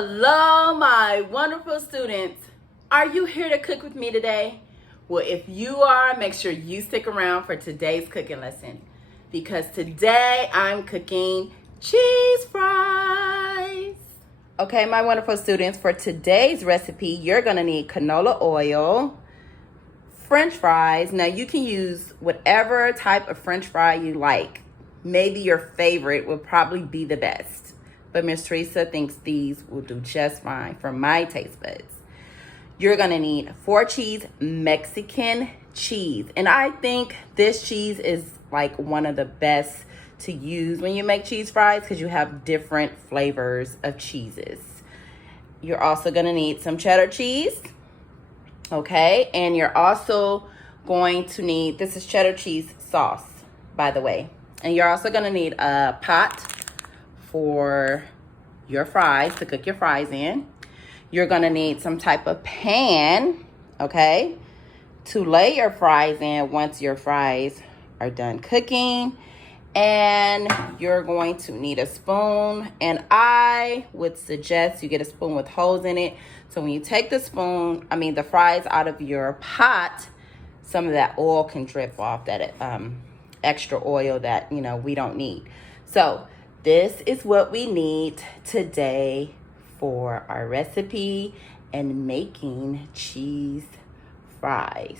Hello, my wonderful students. Are you here to cook with me today? Well, if you are, make sure you stick around for today's cooking lesson because today I'm cooking cheese fries. Okay, my wonderful students, for today's recipe, you're gonna need canola oil, French fries. Now you can use whatever type of French fry you like. Maybe your favorite would probably be the best. But Miss Teresa thinks these will do just fine for my taste buds. You're gonna need 4 cheese Mexican cheese. And I think this cheese is like one of the best to use when you make cheese fries because you have different flavors of cheeses. You're also gonna need some cheddar cheese, okay? And you're also going to need, this is cheddar cheese sauce, by the way. And you're also gonna need a pot for your fries, to cook your fries in. You're gonna need some type of pan, okay, to lay your fries in once your fries are done cooking. And you're going to need a spoon, and I would suggest you get a spoon with holes in it, so when you take the fries out of your pot, some of that oil can drip off, that extra oil that we don't need. So this is what we need today for our recipe and making cheese fries.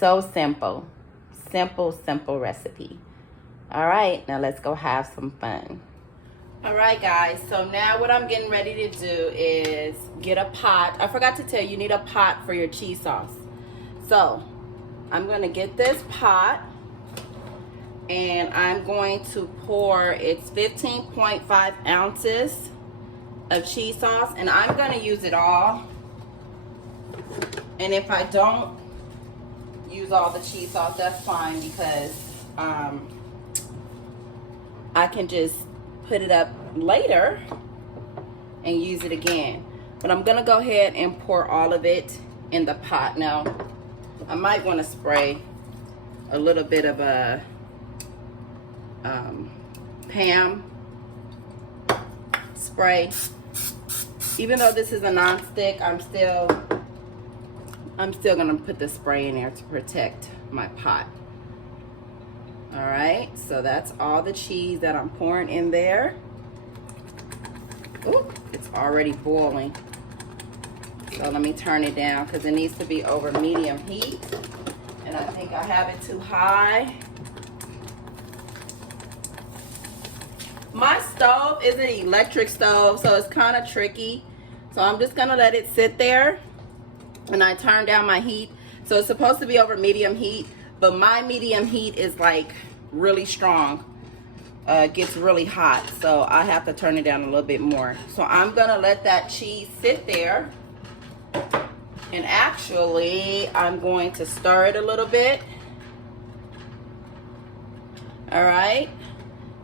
So simple, simple recipe. All right, now let's go have some fun. All right, guys, so now what I'm getting ready to do is get a pot. I forgot to tell you, you need a pot for your cheese sauce. So I'm gonna get this pot and I'm going to pour, it's 15.5 ounces of cheese sauce, and I'm gonna use it all. And if I don't use all the cheese sauce, that's fine, because I can just put it up later and use it again. But I'm gonna go ahead and pour all of it in the pot. Now I might want to spray a little bit of a Pam spray. Even though this is a non-stick, I'm still gonna put the spray in there to protect my pot. All right, so that's all the cheese that I'm pouring in there. Ooh, it's already boiling. So let me turn it down because it needs to be over medium heat. And I think I have it too high. My stove is an electric stove, so it's kind of tricky. So I'm just gonna let it sit there. And I turn down my heat. So it's supposed to be over medium heat, but my medium heat is like really strong. It gets really hot, so I have to turn it down a little bit more. So I'm gonna let that cheese sit there. And actually, I'm going to stir it a little bit. All right.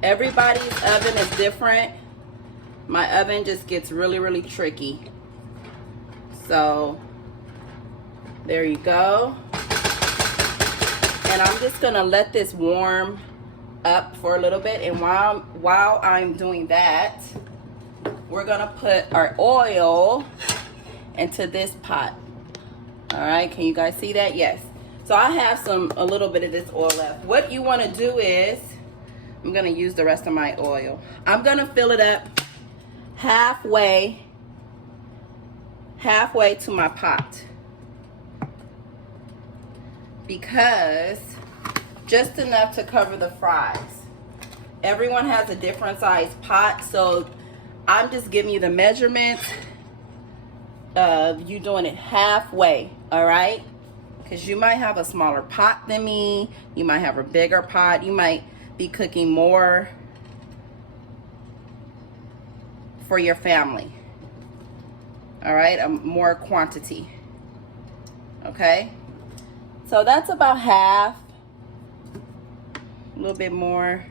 Everybody's oven is different. My oven just gets really tricky. So there you go. And I'm just gonna let this warm up for a little bit. And while I'm doing that, we're gonna put our oil into this pot. All right, can you guys see that? Yes. So I have a little bit of this oil left. What you want to do is, I'm going to use the rest of my oil. I'm going to fill it up halfway to my pot, because just enough to cover the fries. Everyone has a different size pot, so I'm just giving you the measurements of you doing it halfway. All right, because you might have a smaller pot than me, you might have a bigger pot, you might be cooking more for your family. All right, more quantity. Okay, so that's about half, a little bit more.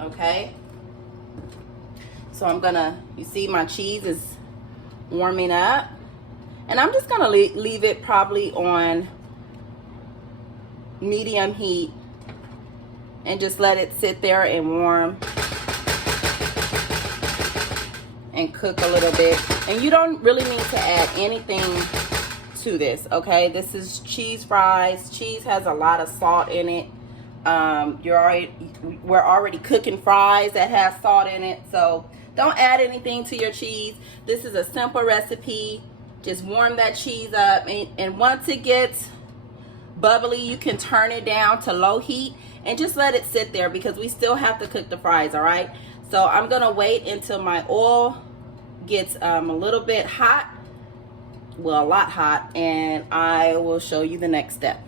Okay, so I'm gonna, you see my cheese is warming up, and I'm just gonna leave it probably on medium heat and just let it sit there and warm and cook a little bit. And you don't really need to add anything to this, okay? This is cheese fries. Cheese has a lot of salt in it. We're already cooking fries that have salt in it, so don't add anything to your cheese. This is a simple recipe. Just warm that cheese up, and once it gets bubbly, you can turn it down to low heat and just let it sit there, because we still have to cook the fries. All right, so I'm gonna wait until my oil gets a little bit hot, well, a lot hot, and I will show you the next step.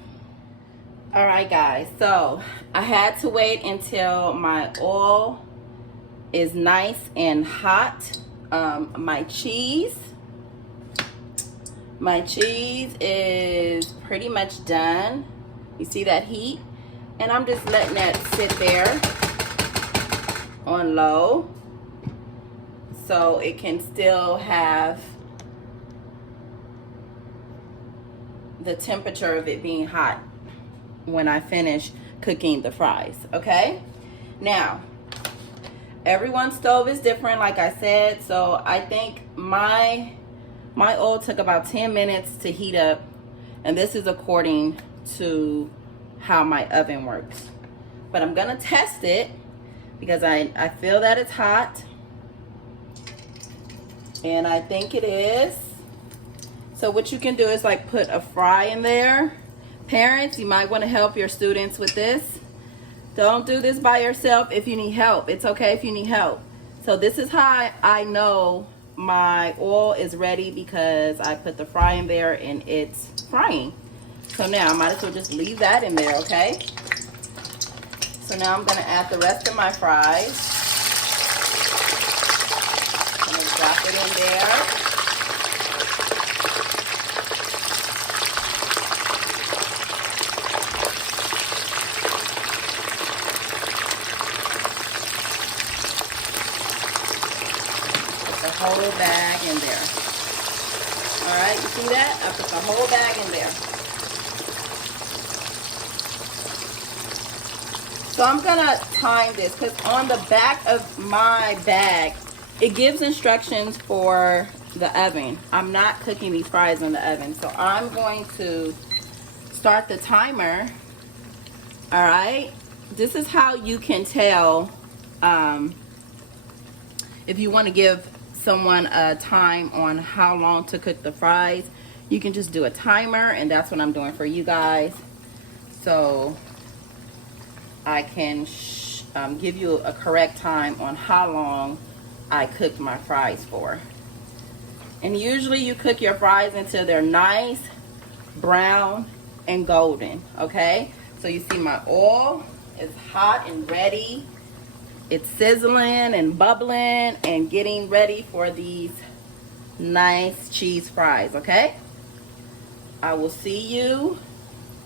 All right, guys, so I had to wait until my oil is nice and hot. My cheese is pretty much done. You see that heat? And I'm just letting that sit there on low so it can still have the temperature of it being hot when I finish cooking the fries. Okay, now everyone's stove is different, like I said, so I think my oil took about 10 minutes to heat up, and this is according to how my oven works. But I'm gonna test it because I feel that it's hot, and I think it is. So what you can do is like put a fry in there. Parents, you might want to help your students with this. Don't do this by yourself if you need help. It's okay if you need help. So this is how I know my oil is ready, because I put the fry in there and it's frying. So now I might as well just leave that in there, okay? So now I'm gonna add the rest of my fries. I'm gonna drop it in there. Whole bag in there. All right, you see that? I put the whole bag in there. So I'm gonna time this, because on the back of my bag, it gives instructions for the oven. I'm not cooking these fries in the oven, so I'm going to start the timer. All right, this is how you can tell if you want to give someone a time on how long to cook the fries. You can just do a timer, and that's what I'm doing for you guys, so I can give you a correct time on how long I cooked my fries for. And usually you cook your fries until they're nice, brown, and golden, okay? So you see my oil is hot and ready. It's sizzling and bubbling and getting ready for these nice cheese fries, okay? I will see you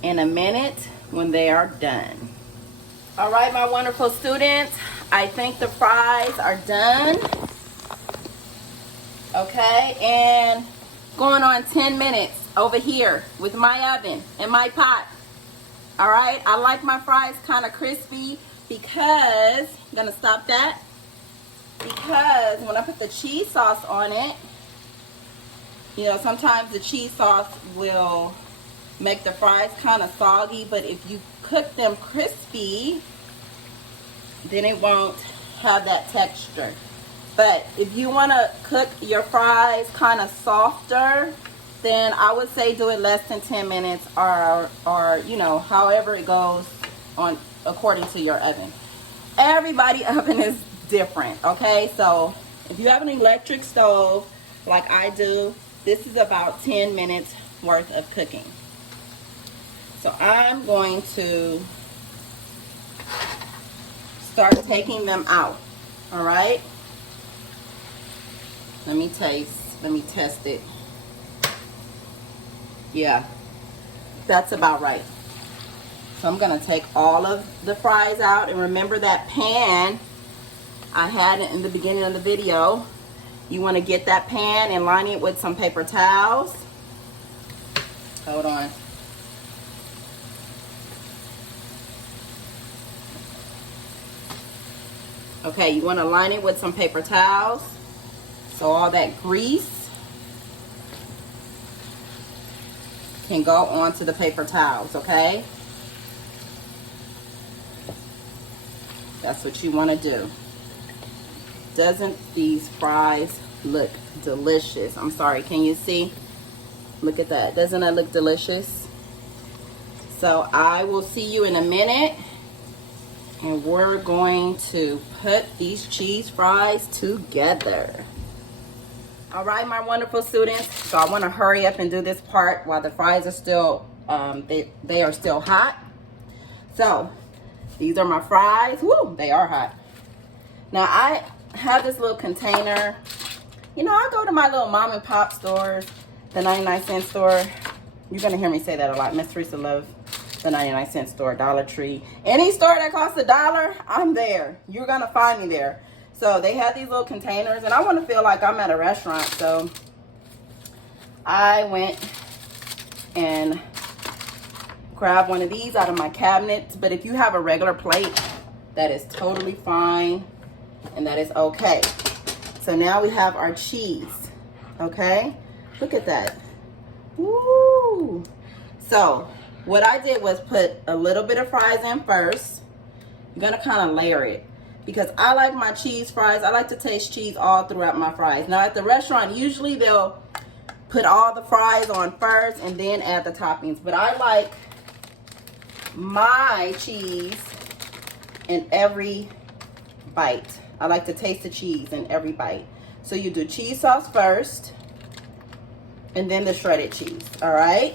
in a minute when they are done. All right, my wonderful students, I think the fries are done. Okay, and going on 10 minutes over here with my oven and my pot. All right, I like my fries kind of crispy, because I'm gonna stop that, because when I put the cheese sauce on it, you know, sometimes the cheese sauce will make the fries kind of soggy, but if you cook them crispy, then it won't have that texture. But if you want to cook your fries kind of softer, then I would say do it less than 10 minutes, or you know, however it goes on according to your oven. Everybody's oven is different, okay? So if you have an electric stove like I do, this is about 10 minutes worth of cooking. So I'm going to start taking them out. All right, let me test it. Yeah, that's about right. So I'm gonna take all of the fries out, and remember that pan I had in the beginning of the video. You want to get that pan and line it with some paper towels. Hold on. Okay, you want to line it with some paper towels so all that grease can go onto the paper towels, okay? That's what you want to do. Doesn't these fries look delicious? I'm sorry, can you see? Look at that. Doesn't that look delicious? So I will see you in a minute, and we're going to put these cheese fries together. All right, my wonderful students. So I want to hurry up and do this part while the fries are still, they are still hot. So these are my fries. Woo, they are hot. Now I have this little container. You know, I go to my little mom and pop stores, the 99-cent store. You're gonna hear me say that a lot. Miss Teresa loves the 99-cent store, Dollar Tree. Any store that costs $1, I'm there. You're gonna find me there. So they have these little containers, and I want to feel like I'm at a restaurant. So I went and grabbed one of these out of my cabinet. But if you have a regular plate, that is totally fine, and that is okay. So now we have our cheese, okay? Look at that. Woo! So what I did was put a little bit of fries in first. I'm gonna kind of layer it, because I like my cheese fries. I like to taste cheese all throughout my fries. Now at the restaurant, usually they'll put all the fries on first and then add the toppings. But I like my cheese in every bite. I like to taste the cheese in every bite. So you do cheese sauce first, and then the shredded cheese, all right?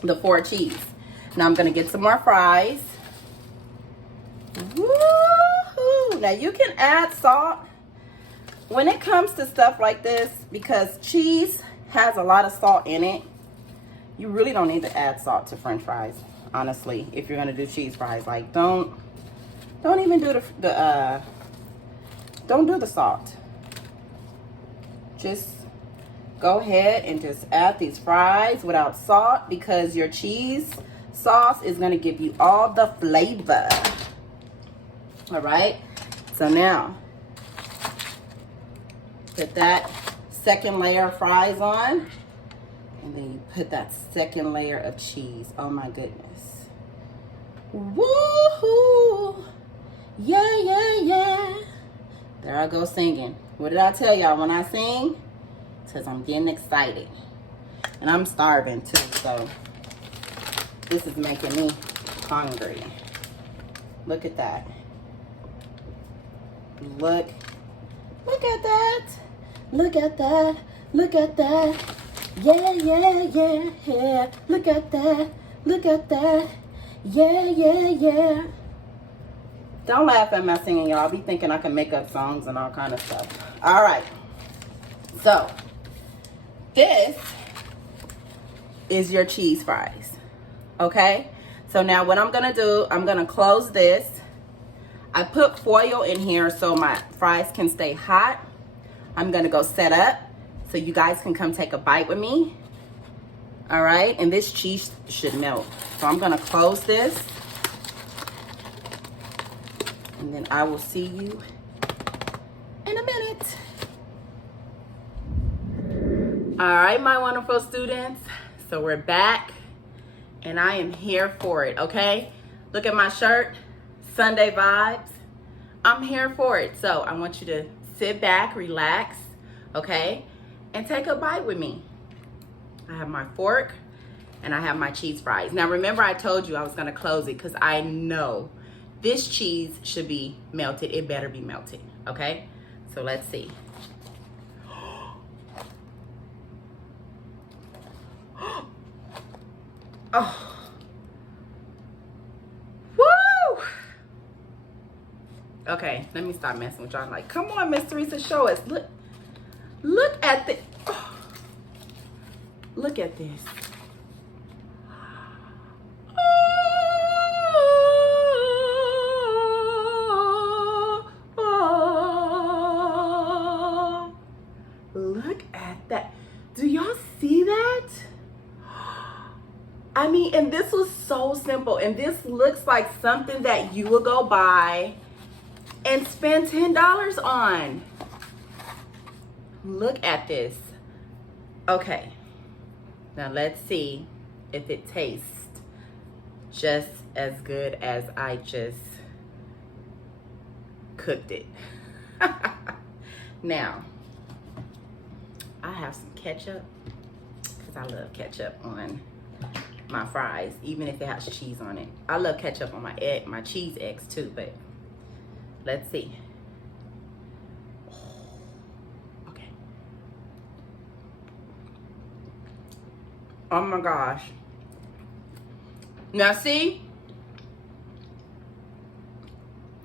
The 4 cheese. Now I'm gonna get some more fries. Woo-hoo. Now you can add salt when it comes to stuff like this, because cheese has a lot of salt in it. You really don't need to add salt to French fries, honestly. If you're gonna do cheese fries, like don't even do don't do the salt. Just go ahead and just add these fries without salt, because your cheese sauce is gonna give you all the flavor. All right, so now put that second layer of fries on, and then you put that second layer of cheese. Oh my goodness. Woohoo! Yeah, yeah, yeah. There I go singing. What did I tell y'all when I sing? Because I'm getting excited. And I'm starving too, so this is making me hungry. Look at that. Look at that. Look at that. Look at that. Yeah, yeah, yeah, yeah. Look at that. Look at that. Yeah, yeah, yeah. Don't laugh at my singing, y'all. Be thinking I can make up songs and all kind of stuff. All right. So this is your cheese fries. Okay? So now what I'm gonna do, I'm gonna close this. I put foil in here so my fries can stay hot. I'm gonna go set up so you guys can come take a bite with me. All right, and this cheese should melt. So I'm gonna close this, and then I will see you in a minute. All right, my wonderful students. So we're back, and I am here for it, okay? Look at my shirt, Sunday vibes. I'm here for it. So I want you to sit back, relax, okay? And take a bite with me. I have my fork and I have my cheese fries. Now remember, I told you I was gonna close it because I know this cheese should be melted. It better be melted, okay? So let's see. Oh. Woo! Okay, let me stop messing with y'all. Like, come on, Miss Teresa, show us. Look at the, oh. Look at this. Oh. Look at that. Do y'all see that? I mean, and this was so simple, and this looks like something that you will go buy and spend $10 on. Look at this. Okay, now let's see if it tastes just as good as I just cooked it. Now, I have some ketchup because I love ketchup on my fries, even if it has cheese on it. I love ketchup on my cheese eggs too, but let's see. Okay. Oh my gosh. Now see,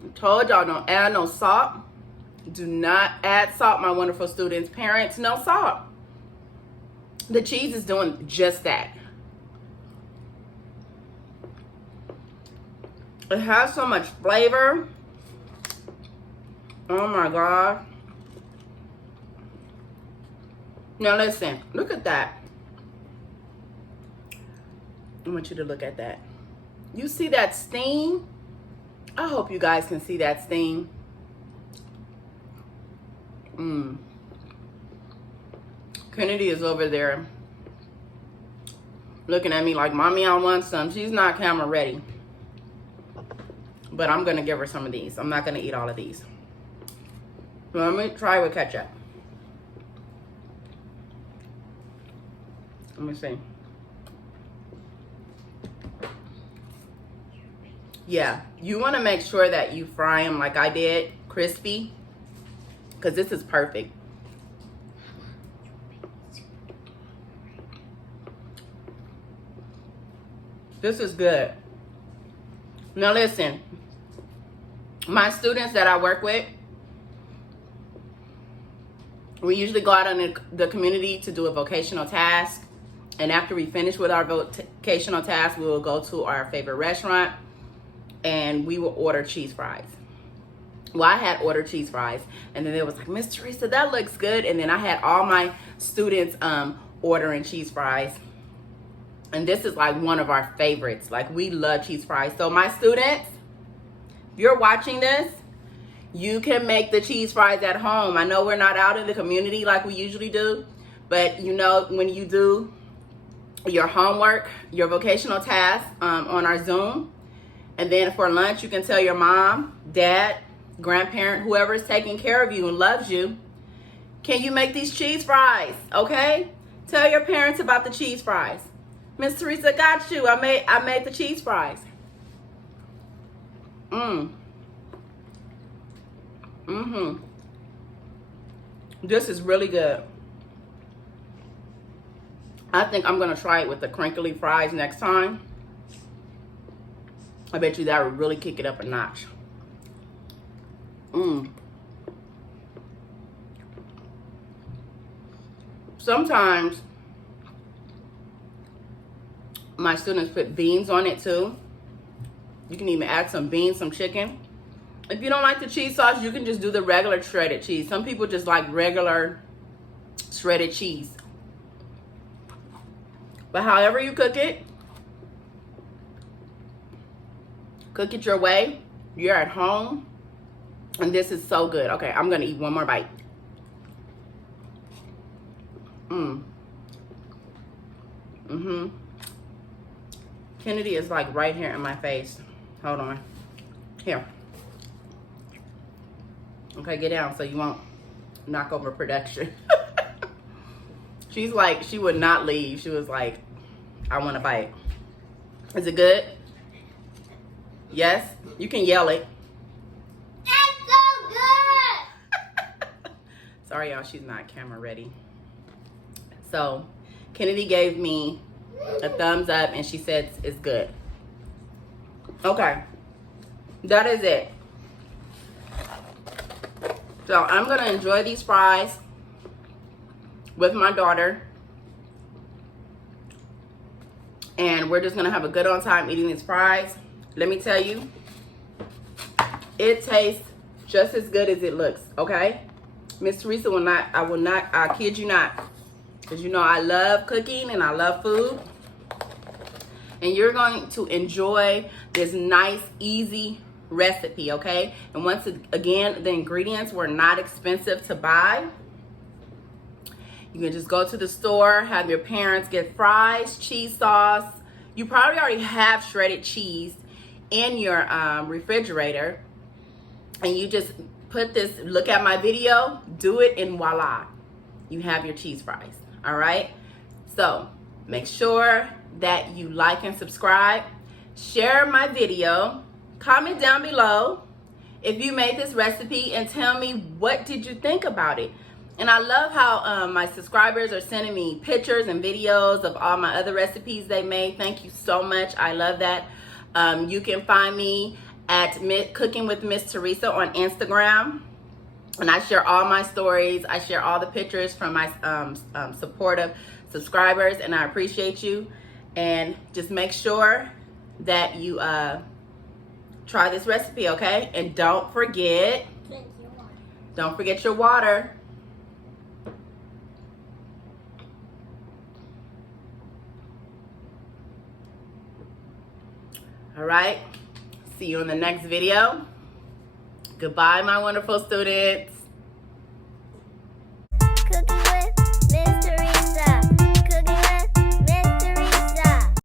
I told y'all don't add no salt. Do not add salt, my wonderful students. Parents, no salt. The cheese is doing just that. It has so much flavor. Oh my God. Now listen, look at that. I want you to look at that. You see that steam? I hope you guys can see that steam. Kennedy is over there looking at me like, Mommy, I want some. She's not camera ready. But I'm going to give her some of these. I'm not going to eat all of these. So let me try with ketchup. Let me see. Yeah, you want to make sure that you fry them like I did, crispy, because this is perfect. This is good. Now listen, my students that I work with, we usually go out in the community to do a vocational task. And after we finish with our vocational task, we will go to our favorite restaurant and we will order cheese fries. Well, I had ordered cheese fries, and then it was like, Miss Teresa, that looks good. And then I had all my students ordering cheese fries. And this is like one of our favorites. Like, we love cheese fries. So my students, if you're watching this, you can make the cheese fries at home. I know we're not out in the community like we usually do, but you know, when you do your homework, your vocational task on our Zoom, and then for lunch, you can tell your mom, dad, grandparent, whoever is taking care of you and loves you, can you make these cheese fries? Okay? Tell your parents about the cheese fries. Miss Teresa, got you. I made the cheese fries. This is really good. I think I'm gonna try it with the crinkly fries next time. I bet you that would really kick it up a notch. Sometimes my students put beans on it too. You can even add some beans, some chicken. If you don't like the cheese sauce, you can just do the regular shredded cheese. Some people just like regular shredded cheese. But however you cook it your way. You're at home. And this is so good. Okay, I'm going to eat one more bite. Kennedy is like right here in my face. Hold on. Here. Okay, get down so you won't knock over production. She's like, she would not leave. She was like, I want a bite. Is it good? Yes? You can yell it. That's so good! Sorry, y'all, she's not camera ready. So, Kennedy gave me a thumbs up and she said it's good. Okay. That is it. So, I'm going to enjoy these fries with my daughter. And we're just going to have a good on time eating these fries. Let me tell you, it tastes just as good as it looks, okay? Miss Teresa will not, I kid you not. Because you know I love cooking and I love food. And you're going to enjoy this nice, easy recipe, okay? And once again, the ingredients were not expensive to buy. You can just go to the store, have your parents get fries, cheese sauce. You probably already have shredded cheese in your refrigerator. And you just put this, look at my video, do it, and voila. You have your cheese fries, all right? So make sure that you like and subscribe. Share my video. Comment down below if you made this recipe and tell me what did you think about it. And I love how my subscribers are sending me pictures and videos of all my other recipes they made. Thank you so much. I love that. You can find me at Cooking with Miss Teresa on Instagram. And I share all my stories. I share all the pictures from my supportive subscribers. And I appreciate you. And just make sure that you try this recipe, okay? And don't forget your water. All right, see you in the next video. Goodbye, my wonderful students.